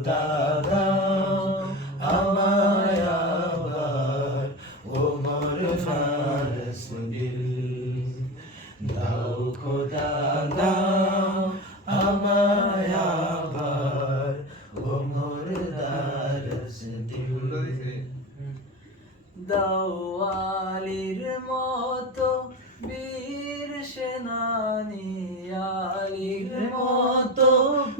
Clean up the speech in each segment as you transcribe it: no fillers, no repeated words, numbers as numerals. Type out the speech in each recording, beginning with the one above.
খোদা দাও আমায় আবার ওমর ফারস দিল দাও খোদা দাও আমায় আবার ওমর দারস দিল দাও আলীর মতো বীর সেনানি আলীর মতো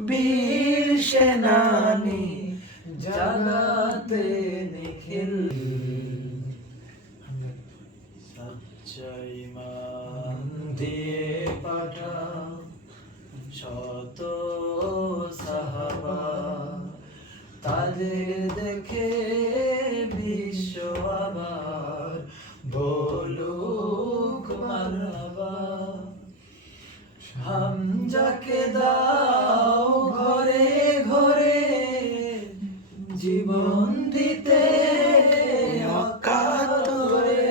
বীর সেনানি জাগাতে নিখিল সচ্চাই মান দিয়ে পাঠাও শত সাহাবা তাদের দেখে বিশ্ব আবার বলুক মারহাবা হামজাকে দাও ঘরে ঘরে জীবন দিতে অকাতরে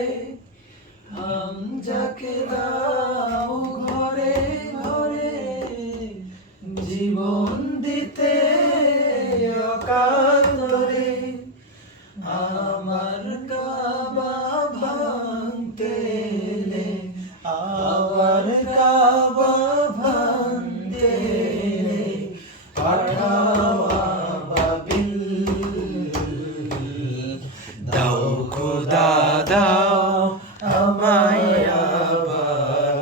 হামজাকে দাও ঘরে ঘরে জীবন দিতে অকাতরে আমার কাবা ভাঙতে এলে আবার কাবা ভাঙতে পাঠাও আবাবিল দাও খোদা দাও আমায় আবার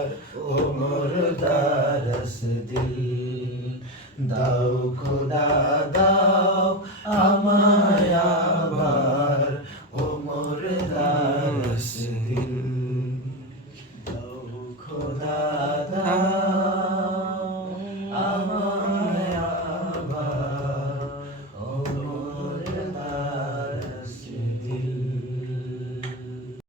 ওমর দারস দিল দাও খোদা দাও আমায়